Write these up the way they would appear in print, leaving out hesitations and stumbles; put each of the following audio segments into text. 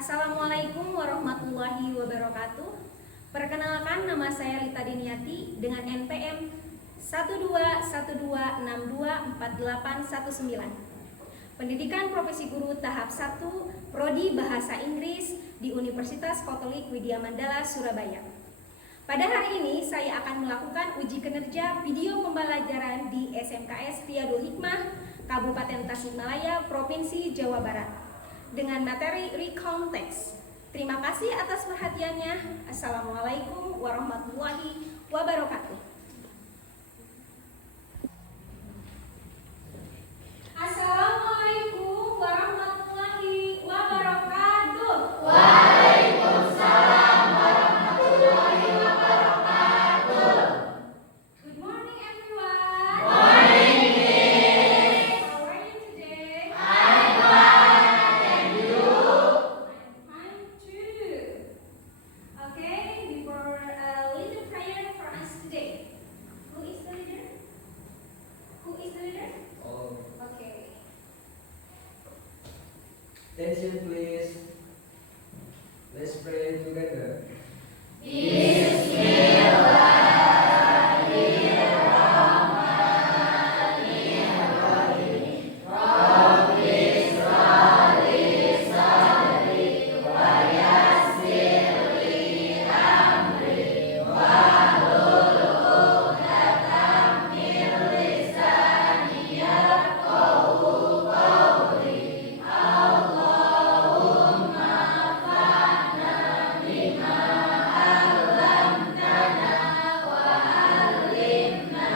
Assalamualaikum warahmatullahi wabarakatuh. Perkenalkan, nama saya Lita Diniati dengan NPM 12126248119. Pendidikan Profesi Guru Tahap 1 Prodi Bahasa Inggris di Universitas Katolik Widya Mandala, Surabaya. Pada hari ini saya akan melakukan uji kinerja video pembelajaran di SMKS Riyadul Hikmah, Kabupaten Tasikmalaya, Provinsi Jawa Barat, dengan materi recount text. Terima kasih atas perhatiannya. Assalamualaikum warahmatullahi wabarakatuh. Assalamualaikum warahmatullahi wabarakatuh. Waalaikumsalam warahmatullahi wabarakatuh. Good morning everyone. Morning. How are you today? I'm fine, and you? I'm fine too. Okay, before a little prayer for us today. Who is the leader? Who is the leader? Okay. Attention please. Let's pray together. Bismillahirrahmanirrahim. Rabbi shrah sadri wa yassir li amri wahlul 'uqdatam min lisani yafqahu qawli. Allahumma fa'na bima 'allamtana wa 'allimna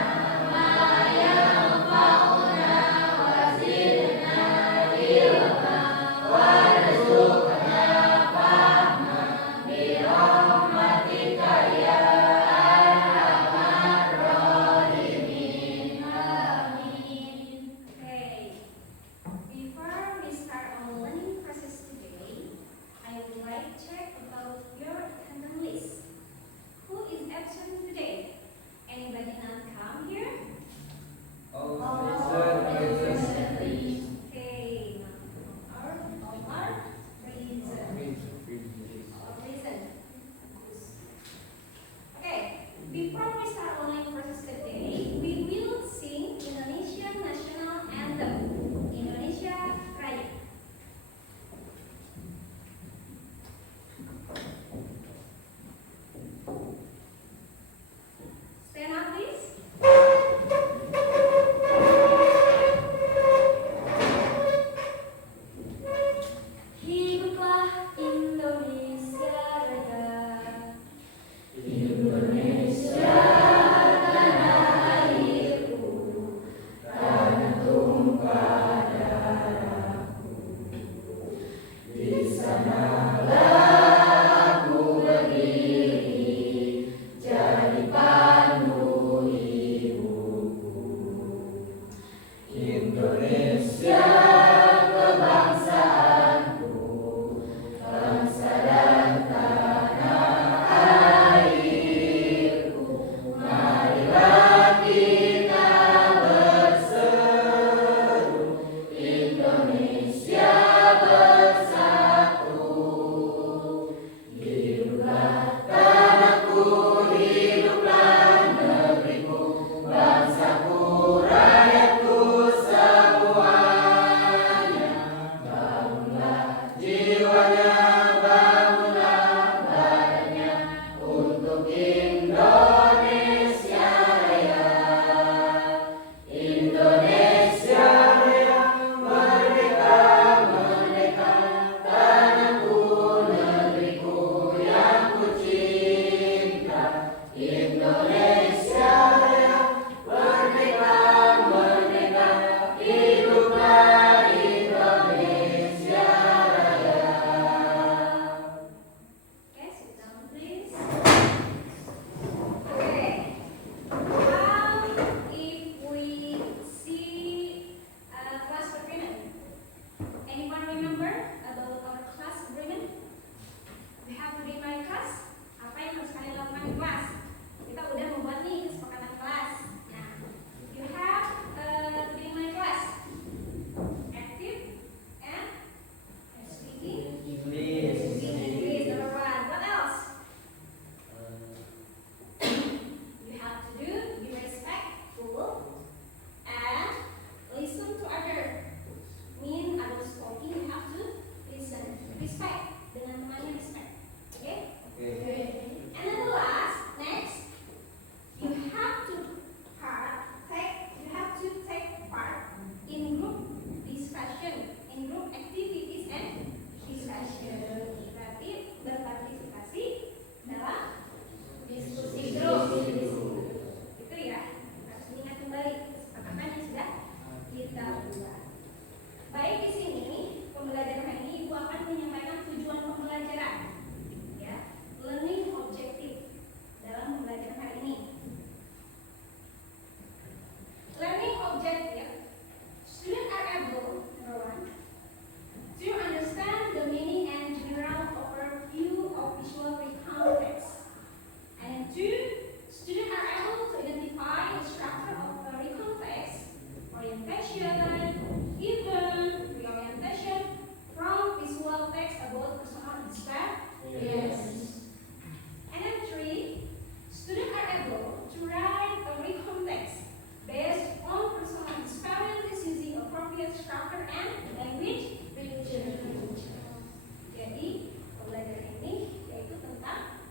ma yanfa'una wa zidna ilma warzuqna fahma bi rahmatika ya arhamar rahimin. Amin. Okay. Before we start our learning process today, I would like to check about your attendance list. Who is absent today? Anybody not come here? All Present. Okay. Omar, present. All present. Okay. Before we start our learning process today, we will sing Indonesian National Anthem, Indonesia Raya. Stand up, please. Hiduplah Indonesia Raya. Indonesia tanah airku, tanah tumpah darahku. Di sanalah aku berdiri, jadi pandu ibuku. Indonesia kebangsaanku, bangsa dan tanah airku. Marilah kita berseru, Indonesia bersatu. respect dengan temannya respect. Oke? Okay. And then the last, next, you have to take part in group discussion, in group activities and discussion. Berarti berpartisipasi dalam diskusi grup. Itu ya, harus ingat kembali kesepakatan yang sudah kita buat. Baik, di sini pembelajaran hari ini Ibu akan menyampaikan tujuan pembelajaran, ya, learning objective dalam pembelajaran hari ini. Learning objective, students are able, number one, to understand the meaning and general overview of visual recount text. And two, students are able to identify the structure of the recount text, orientation, even reorientation from visual text about personal description. Yes. And then three, students are able to write a recount text based on personal experiences using appropriate structure and language. Jadi pembelajaran ini yaitu tentang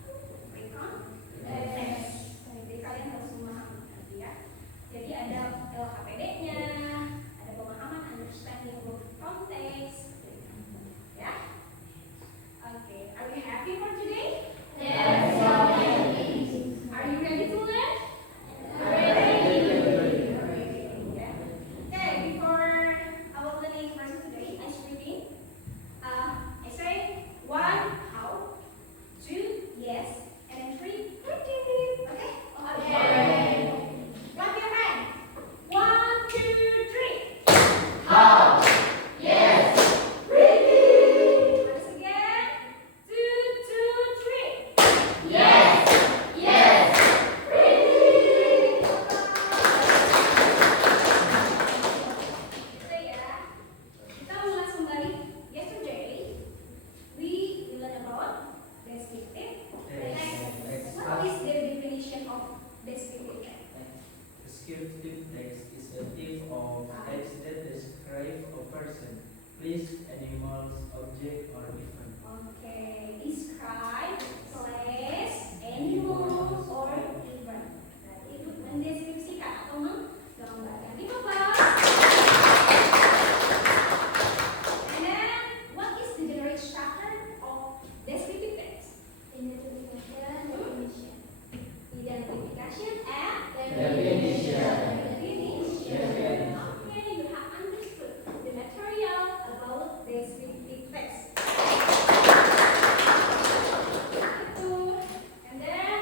recount text. Jadi kalian harus memahami nanti ya. Jadi ada LHPD-nya, ada pemahaman understanding of context. Ya. Okay, are we happy for today? Yes. Are you ready to learn? Okay, before our learning lesson today, ice reading. I say one, how, two, yes, and then three, pretty. Okay? Okay. Clap your hand. One, two, three. How? Yes. Pretty. Once again. Two, three. Yes. Yes. Pretty. Gitu ya. Kita ulas kembali. Yesterday, we learn about descriptive text. What is the definition of descriptive text? Descriptive text is a type of text that describes a person, place, animals, object, or event. Okay, describe, place, animal, or event. Berarti itu mendeskripsikan atau menggambarkan. Dibalas. And then, what is the generic structure of descriptive text? Identification and Definition. definition. Okay, you have understood the material about descriptive text. Itu. And then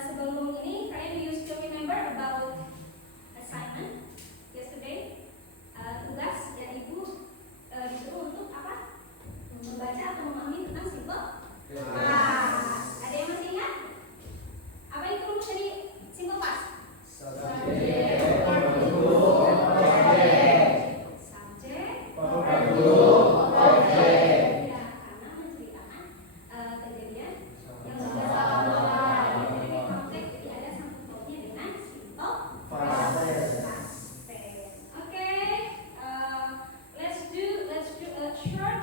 sebelum ini kalian used to remember about assignment yesterday. Tugas dari Ibu disuruh untuk apa? Membaca atau memahami tentang simple past. Ada yang masih ingat? Apa itu rumus dari simple past? Subjek. Subjek. Objek. Ya, karena menceritakan kejadian yang sudah lama. Jadi konteks, jadi ada sangkut pautnya dengan simple past tense. Okay, let's do a short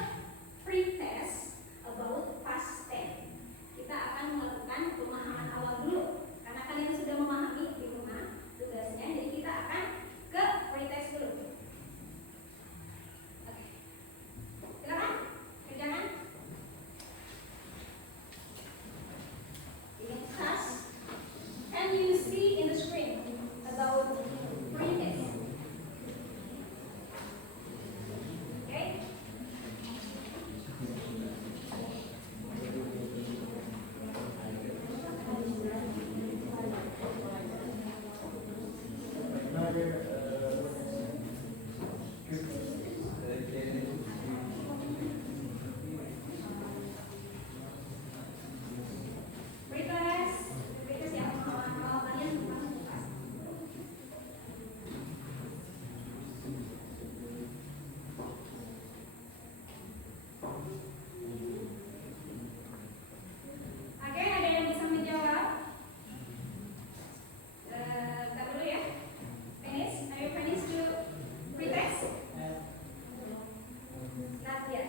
pre-test about past tense. Kita akan melakukan pemahaman awal dulu karena kalian sudah memahami di rumah tugasnya. Jadi kita akan ke pre-test dulu. Oke, silakan kerjakan. In class, can you see in the screen about pre-test? Okay. Pre-test yang awal kalian tentang kelas. Oke, ada yang bisa menjawab? Kita dulu ya. Finish? Are you finished to pretest? Not yet.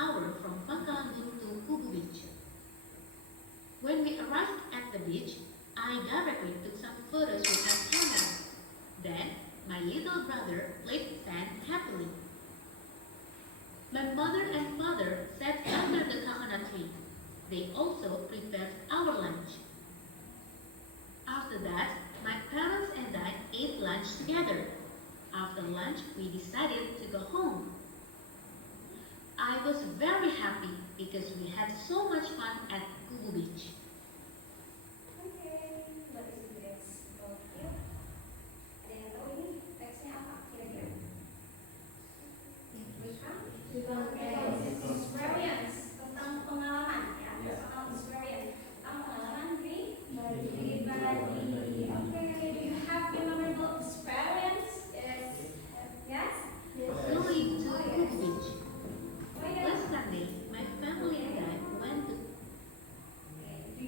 hour from Pangkalanbun to Kubu Beach. When we arrived at the beach, I directly took some photos with my camera. Then, my little brother played sand happily. My mother and father sat under the coconut tree. They also prepared our lunch. After that, my parents and I ate lunch together. After lunch, we decided to go home. I was very happy because we had so much fun at Kubu Beach. Oke, what is the next topic? Ada yang tahu ini teksnya apa kira-kira? Experience tentang pengalaman ya, personal experience tentang pengalaman pribadi. Oke, do you have your memorable experience? Yes. Going to Kubu Beach. Oh ya. Last Sunday, my family and I went to Do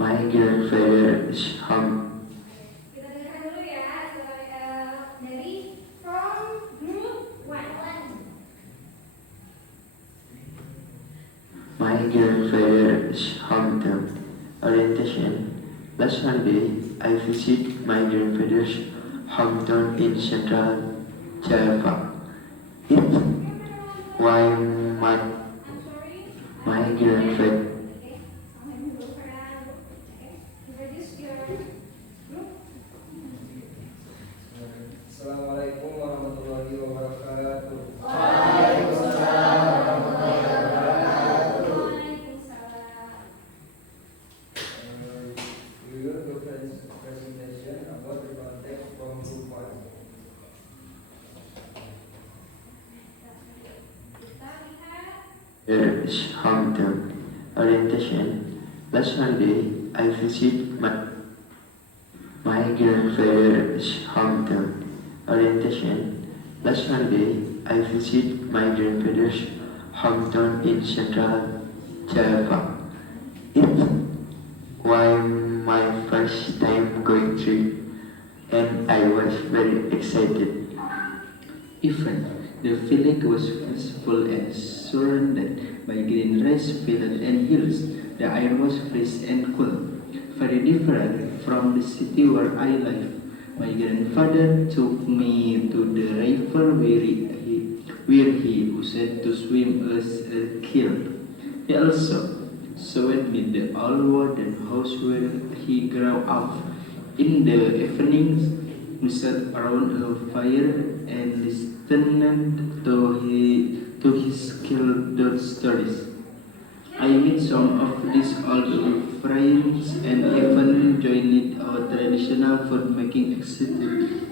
My grandfather's home. Kita dengarkan dulu ya dari from group 1. My grandfather's hometown. Orientation. Last Sunday, I visited my grandfather's hometown in Central Java. It's why my grandfather. Assalamualaikum warahmatullahi wabarakatuh. Waalaikumsalam warahmatullahi wabarakatuh. We will do presentation about the context from group 1. Grandfather's hometown. Orientation. Last Sunday, I visited my grandfather's hometown. Orientation. Last Sunday, I visited my grandfather's hometown in Central Java. It was my first time going trip, and I was very excited. Even the village was peaceful and surrounded by green rice fields and hills. The air was fresh and cool, very different from the city where I live. My grandfather took me to the river where he used to swim as a kid. He also showed me the old wooden house where he grew up. In the evenings, we sat around a fire and listened to his childhood stories. I met some of these old friends and even joined our traditional food making activity.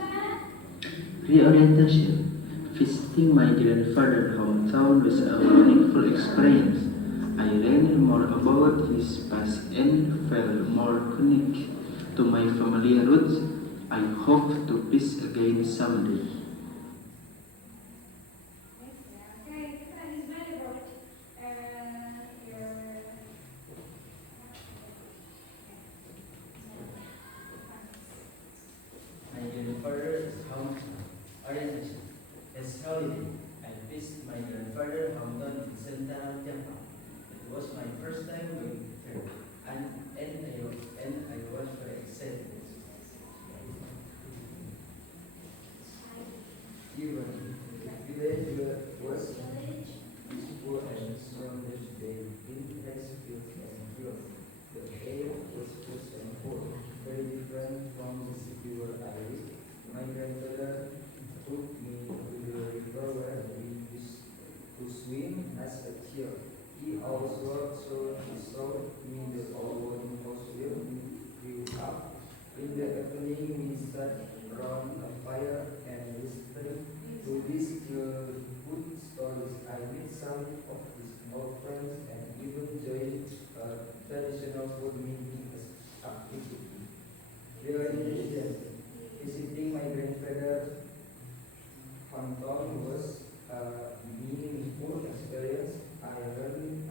Reorientation. Visiting my grandfather's hometown was a meaningful experience. I learned more about his past and felt more connected to my family roots. I hope to visit again someday. My grandfather's hometown. Orientation. As holiday, I visited my grandfather's hometown in Central Java. It was my first time going there, and I was very excited. Even the village was peaceful and surrounded by green rice fields and hills. The air was fresh and cool, very different from the city where I live. My grandfather took me to the river where we used to swim as a child. He also showed me the old wooden house where we grew up. In the evening, we sat around a fire and listened to these good stories. I met some of his old friends and even joined a traditional food making activity. Realization. Visiting my grandfather's hometown was a meaningful experience. I learned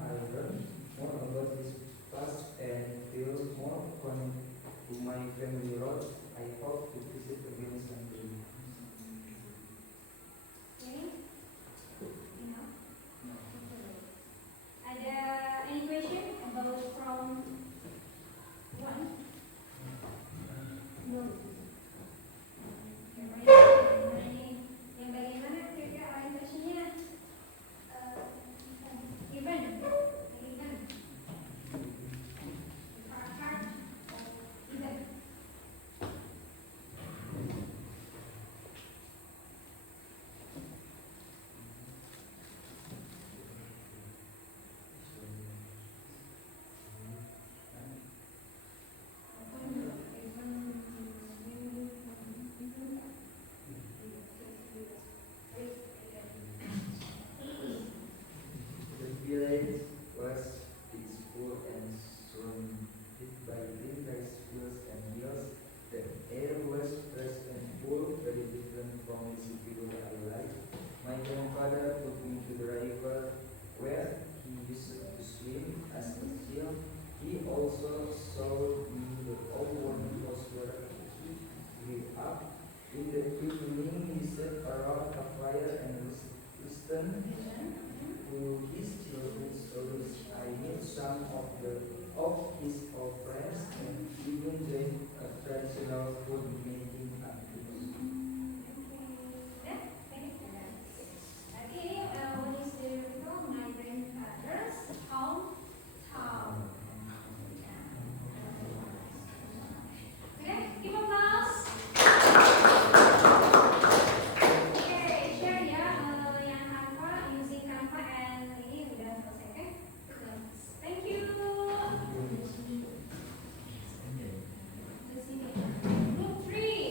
more about his past and feel more connected to my family roots. I hope to visit again someday. Ada any question about from 1? No. Yang bagaimana kira-kira orientasinya? Event. Event. The village was peaceful and surrounded by green rice fields and hills. The air was fresh and cool, very different from the city where I live. My grandfather took me to the river where he used to swim as a child. He also also saw the old woman was where he grew up. In the evening, he sat around a fire and listened to his children's stories. I met some of his old friends and even joined a traditional food making activity. What is the from my grandfather's hometown? Okay, give applause. Okay, share ya yang Canva, using Canva and ini udah selesai, okay? Thank you. Di sini. Group 3.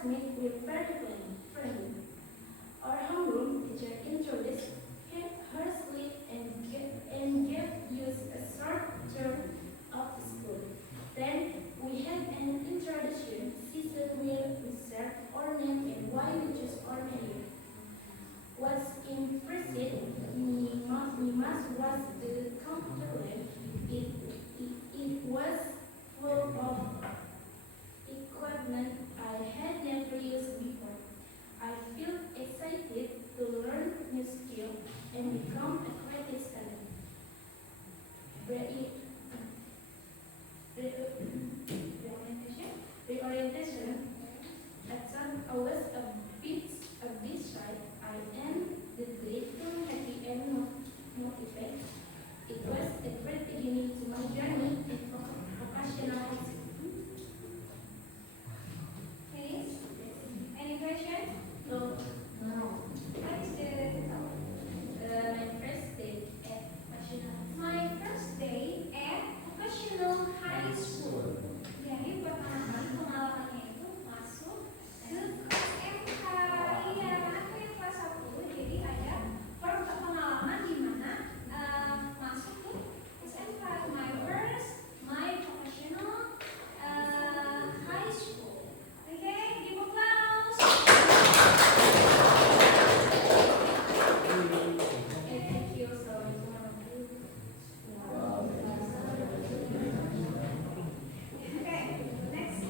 classmates were very friendly. Our homeroom teacher introduced herself and gave us a short tour of the school. Then we had an introduction session where we shared our name and why we chose our major. What's impressive me most was the computer lab. It was full of equipment I had never used before. I feel excited to learn new skills and become a creative student. Reorientation at some I was a bit shy. I am grateful, happy, and motivated. It was a great beginning to my journey in vocational high school. Finish? Any questions? So, What is my first day at vocational my first day at vocational high school? Jadi pertama kali pengalamannya itu masuk ke SMK. Iya, aku yang kelas 1. Jadi ada pengalaman di mana masuk ke SMK. My vocational high school. Oke, give applause. Thank you so much. Okay, next.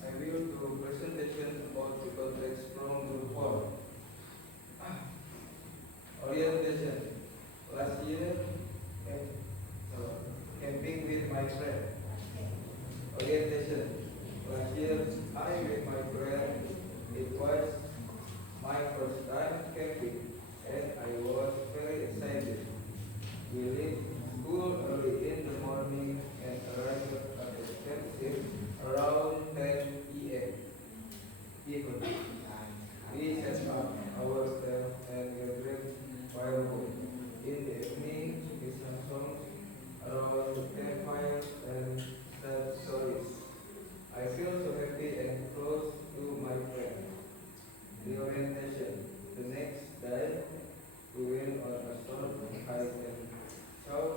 I will do presentation about the context from the fall. Orientation. Last year, camping with my friend. Orientation. Last year, I with my friend. It was my first time camping, and I was very excited. We left school early in the morning and arrived at the campsite around 10 p.m. We set up our tent and gathered firewood. In the evening, we sang songs around the campfire and sad stories. I feel so happy and close to my friend. The orientation. The next day, we went on a short hike and saw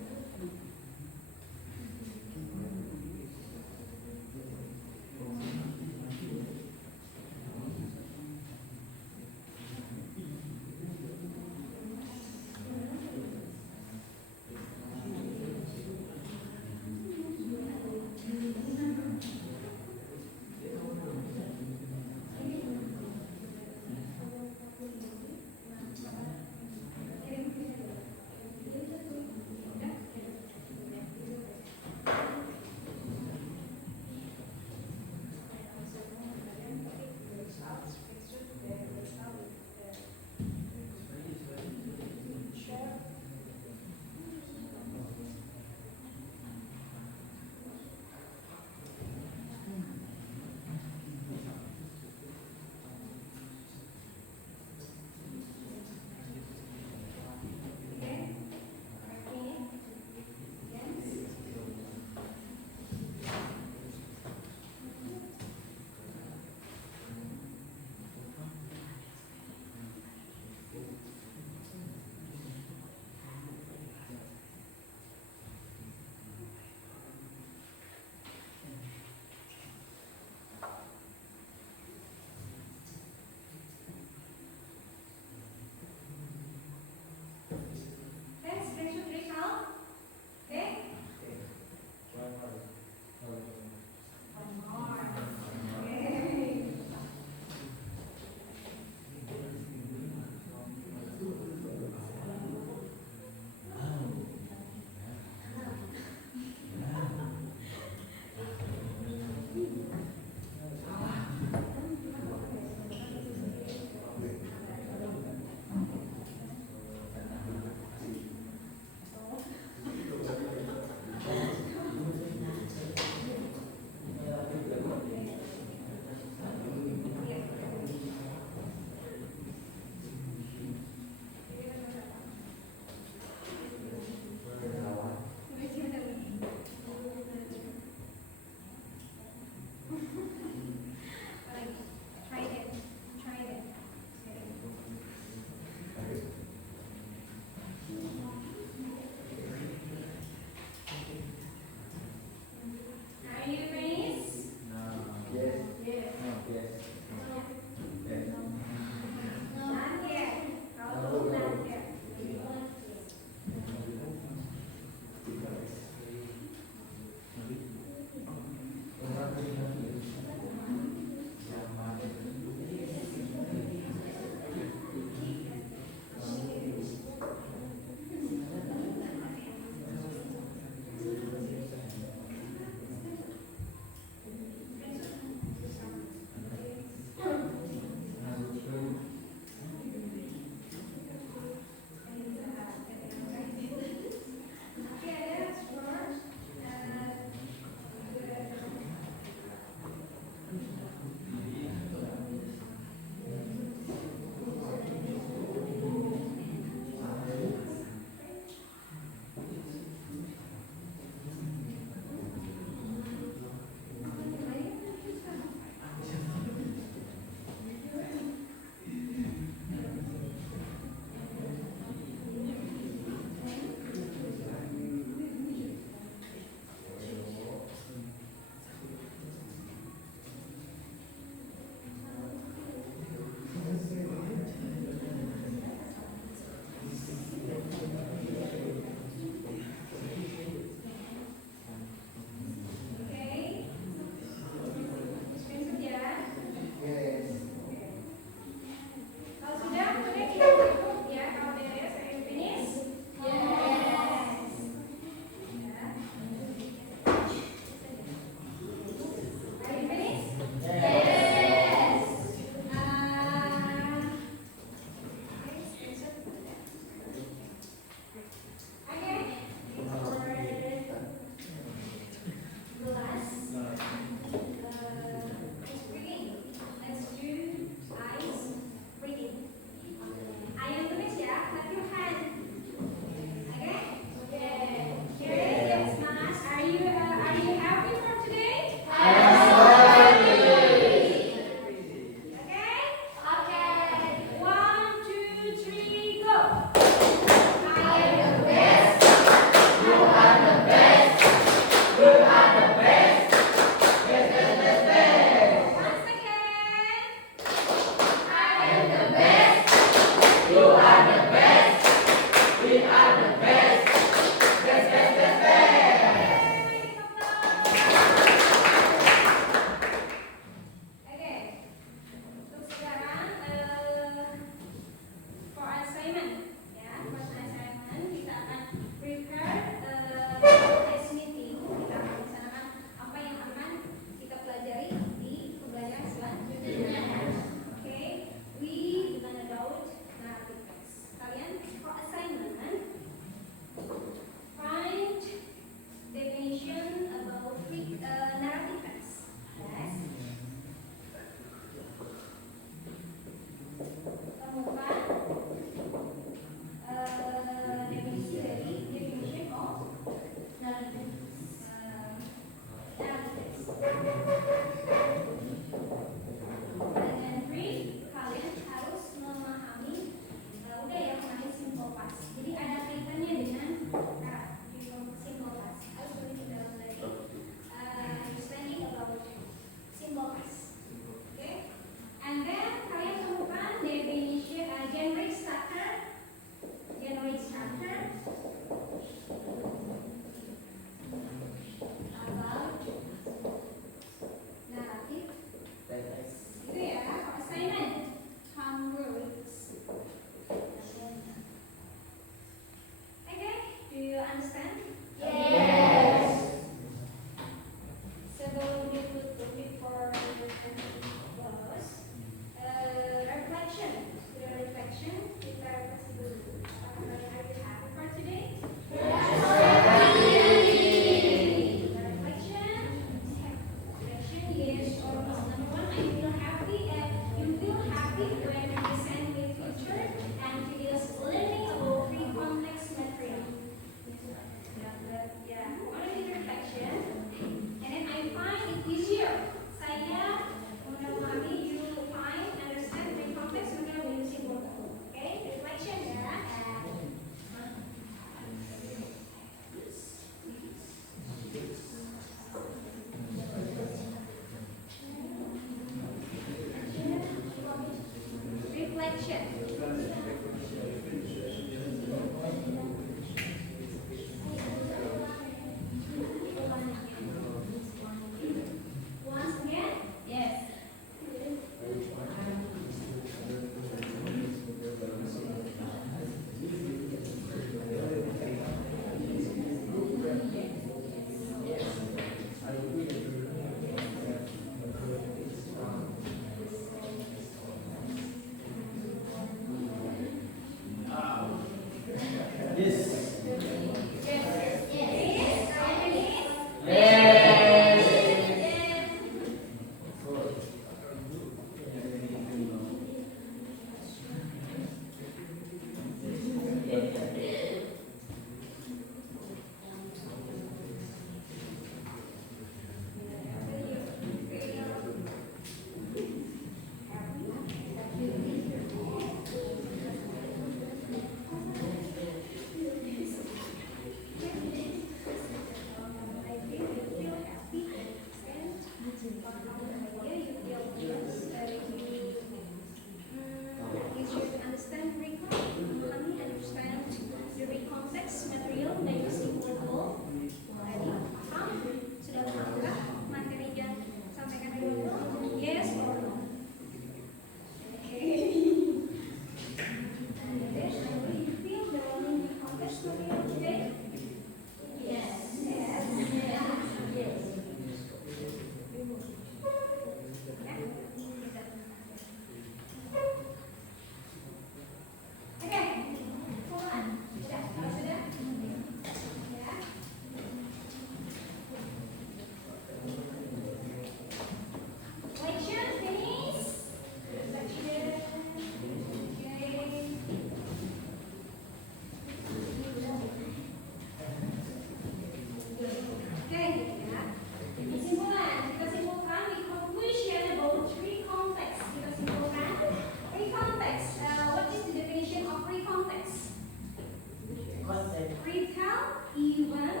we went